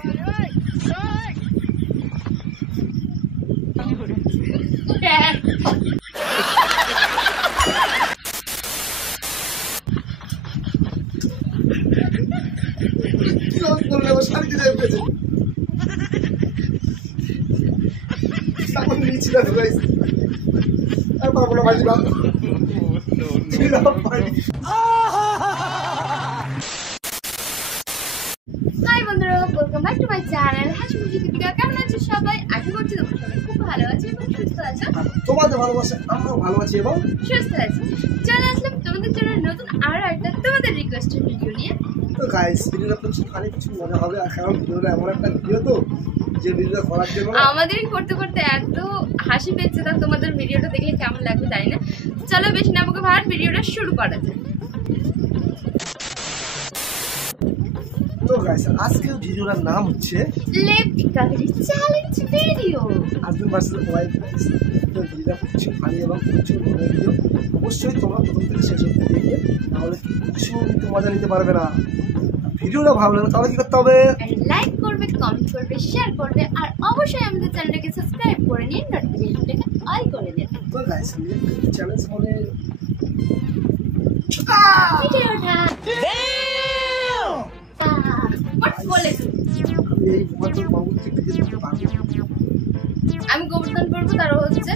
High বন্ধুরা, welcome back to my channel Hasimukhi Dipika. কেমন আছো সবাই? আশা করছি তোমরা সবাই খুব ভালো আছো এবং সুস্থ আছো। তোমাদের ভালোবাসা আমরাও ভালো আছি এবং সুস্থ আছি। চলে আসলাম তোমাদের জন্য নতুন আরো একটা তোমাদের রিকোয়েস্টের ভিডিও নিয়ে। তো গাইস, ভিডিওটা কিছু খালি কিছু মজা হবে। আর কারণ ভিডিওটা এমন একটা ভিডিও তো যে ভিডিওটা করার জন্য আমাদেরই করতে করতে এত হাসি পেয়েছে, তা তোমাদের ভিডিওটা দেখলে কেমন লাগবে জানি না। চলো বেশি না বকে ভাট ভিডিওটা শুরু করা যাক। তো গাইস, আজকের ভিডিওটার নাম হচ্ছে লেপিকারি চ্যালেঞ্জ ভিডিও। Husband versus wife. তো ভিডিওটা কিছু ফানি এবং কিছু মজার ভিডিও। অবশ্যই তোমরা প্রথম থেকে শেষ অবধি দেখবে, নাহলে কিছু মজা নিতে পারবে না। ভিডিওটা ভালো লাগলে তাহলে কি করতে হবে? লাইক করবে, কমেন্ট করবে, শেয়ার করবে, আর অবশ্যই আমাদের চ্যানেলটাকে সাবস্ক্রাইব করে নিন, নোটিফিকেশনটাকে অল করে দিন। তো গাইস, চ্যালেঞ্জ মানে ভিডিওটা এই বছর বাবু থেকে যেতে পারবো। আমি গোবর্ধন করবো, তার হচ্ছে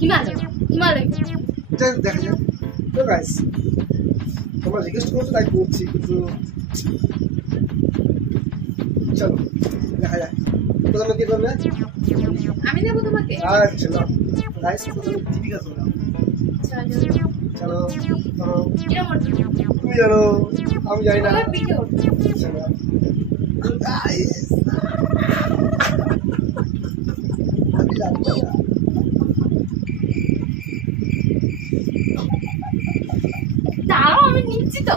হিমালয়। হিমালয় দেখা যাক। তো গাইস, তোমরা রিকোয়েস্ট করছো তাই করছি, কিন্তু চলো দেখা যাক। প্রথমে কি করবে? আমি দেবো তোমাকে। আচ্ছা না গাইস, প্রথমে দীপিকা করবে। চলো করো। তুমি জানো, আমি জানি না। চলো গাইস, তাও আমি নিচ্ছি তো।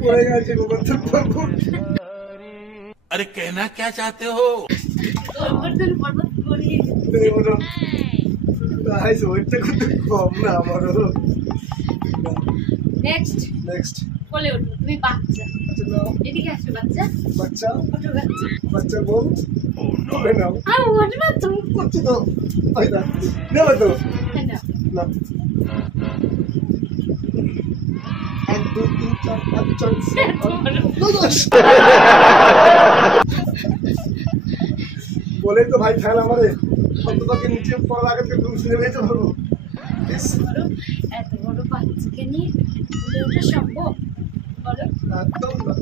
পড়ে গেছে গোবর্ধন পর্বত। अरे कहना क्या चाहते हो? গোবর্ধন পর্বত গড়িয়ে তুমি বলো গাইস, ওইটা কত কম না আমারও। নেক্সট নেক্সট বলে ওঠো, তুমি বাচ্চা। চলো এদিকে আসো বাচ্চা। বাচ্চা ওঠো বাচ্চা। বাচ্চা বল করে নাও। আমি ওঠবো তুমি। করছি তো, ওই না নেবে তো হ্যাঁ না। না। 1 2 3 4 5 6 বলে তো ভাই ফেল আমারে অন্ততকে নিচে পড়ার আগে তুমি শুনে বেঁচে ধরো। বলো, এত বড় বাচ্চাকে নিয়ে বলে ওঠা সম্ভব? বলো। একদম না।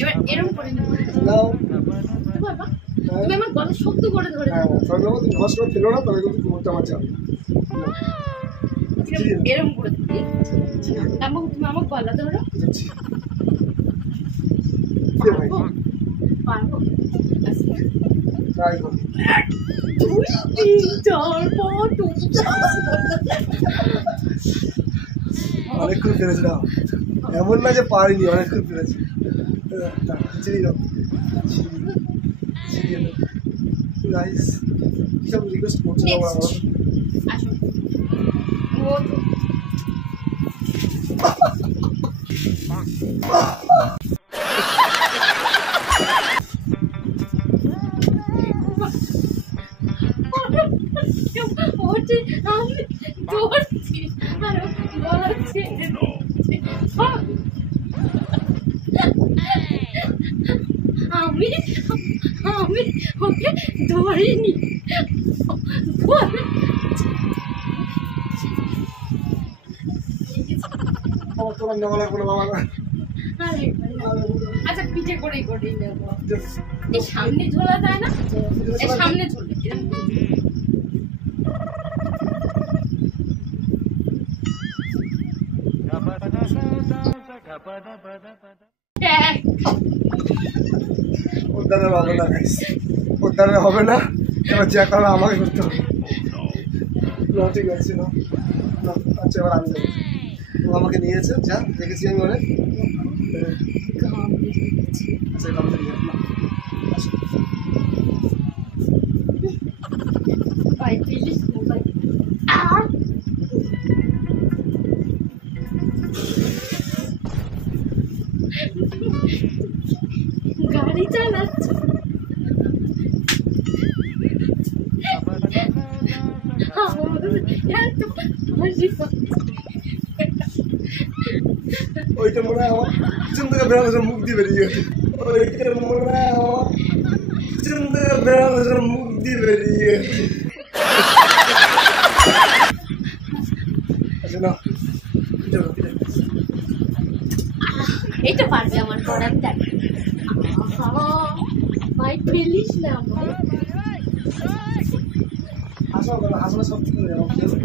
এবার এরকম করে নেবো। নাও। বাবা, তুমি আমার গলা শক্ত করে ধরে হ্যাঁ, ধন্যবাদ। তুমি ধস করে ফেলো না, তবে কিন্তু তোমারটা আমার চাপ। এরকম করে দিই। তারপর তুমি আমার গলা ধরো। পারবো পারবো। ট্রাই করো। 2 3 4 5 2 অনেকক্ষণ ফেলেছিলাম, এমন না যে পারিনি, অনেকক্ষণ ফেলেছি। চিনি না গাইস, কিসব রিকোয়েস্ট করছে আমার। আসো। ও তো ওঠে, আমি ধরছি আর গলা ছেড়ে দিচ্ছে। আমি আমি ওকে ধরিনি। তোমার নেওয়া লাগবে না বাবা। আচ্ছা, পিঠে করেই করেই নেবো। এই সামনে ঝোলা যায় না? এই সামনে ঝোলে উদ্যানে হবে না গাইস, উদ্যানে হবে না। এবার যা করার আমাকে করতে হবে। না ঠিক আছে, না না। আচ্ছা, এবার আমি যাবো। ও আমাকে নিয়েছে, যা দেখেছি আমি অনেক। আচ্ছা, কামটা নিয়ে না। ভাই প্লিজ ওইটা মনে হয় আমার পিছন থেকে বেড়ানোর মুখ দিয়ে বেরিয়ে গেছে। ওইটা মনে হয় আমার পিছন থেকে বেড়ানোর মুখ দিয়ে বেরিয়ে গেছে। আচ্ছা না এইটা পারবে আমার পর আমি দেখি। ভাই ফেলিস না আমার। হাসা সব ঠিক হয়ে যাবে।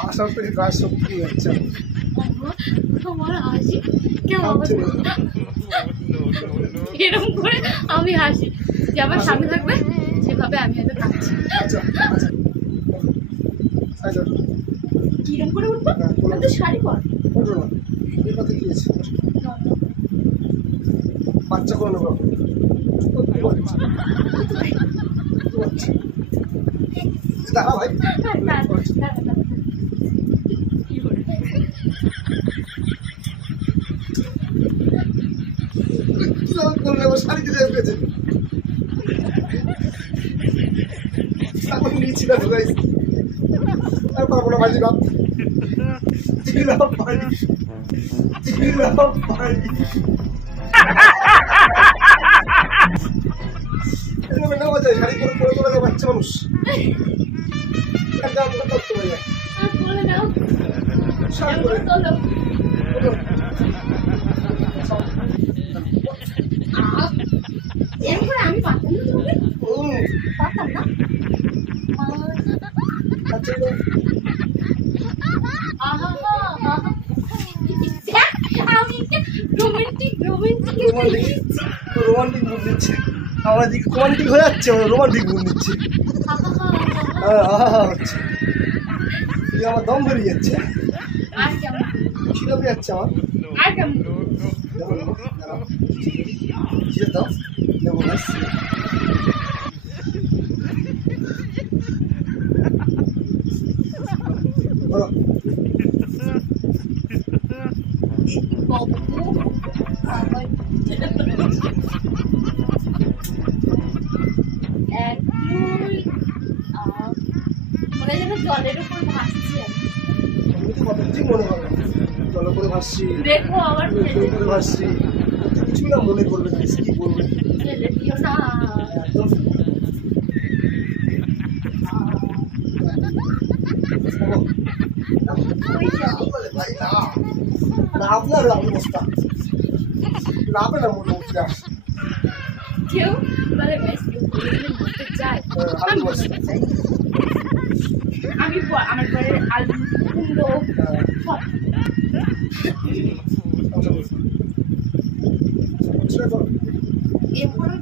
হাসার থেকে কাজ সব ঠিক হয়ে যাচ্ছে। আমার হাসি কেমন এরকম করে আমি হাসি, যে আমার সামনে থাকবে সেভাবে আমি হয়তো কাঁদছি। আচ্ছা আচ্ছা কিরম করে উঠবো? তো শাড়ি পর বাচ্চা করে নেবো। দাঁড়া ভাই, শাড়িতে যাই পেয়েছে নিয়েছিল আর পারবো না বাজি বাপ নেওয়া যায়। শাড়ি করে করে করে বাচ্চা মানুষ শাড়ি করে আমি পারতাম না। আচ্ছা রোমান্টিক মুড দিচ্ছে আমার দিকে, রোমান্টিক হয়ে যাচ্ছে, রোমান্টিক মুড দিচ্ছে। হচ্ছে আমার দম বেরিয়ে যাচ্ছে, আর কেমন খিদে যাচ্ছে আমার। আর কেমন দাও দেবো না মনে যেন জলের উপর ভাসছি। মনে করো জলের উপরে ভাসছি, দেখো আবার উপরে ভাসছি, কিছু না মনে করবে না, কি বলবে ফেলে দিও না। আপনার অবস্থা লাভে না মনে হচ্ছে। কেউ বলে বেশ কেউ ঘুরতে যায়, আমি বলতে চাই আমি আমার ঘরে আলু কুমড়ো সব এরপরে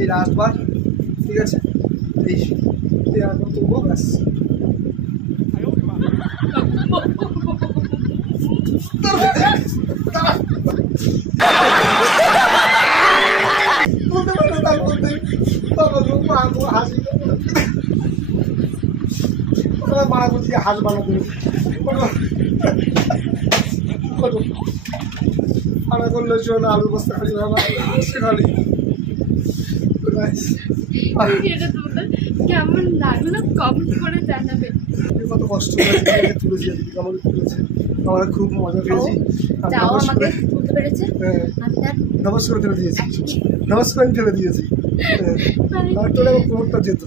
এই লাস্টবার, ঠিক আছে, এই তুলবো ব্যাস। মারা করছি হাঁস বানাতে খানা করলে চলে আলু বস্তা খালি খালি। এটা তোমাদের কেমন লাগলো কমেন্ট করে জানাবে। কত কষ্ট তুলেছি, কেমন তুলেছে, আমরা খুব মজা পেয়েছি। যাও আমাকে তুলতে পেরেছে, নমস্কার ফেলে দিয়েছি, নমস্কার ফেলে দিয়েছি, কোমরটা যেত।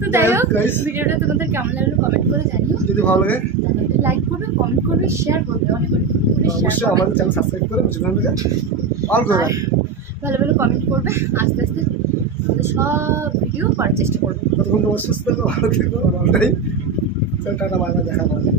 তো যাই হোক, ভিডিওটা তোমাদের কেমন লাগলো কমেন্ট করে জানিও। যদি ভালো লাগে লাইক করবে, কমেন্ট করবে, শেয়ার করবে, অনেক অনেক অবশ্যই আমাদের চ্যানেল সাবস্ক্রাইব করে অল করে ভালো ভালো কমেন্ট করবে। আস্তে আস্তে আমাদের সব ভিডিও করার চেষ্টা করবো। ততক্ষণ তোমার সুস্থ ভালো থাকবে, টাটা, বাই বাই, দেখা পাবে।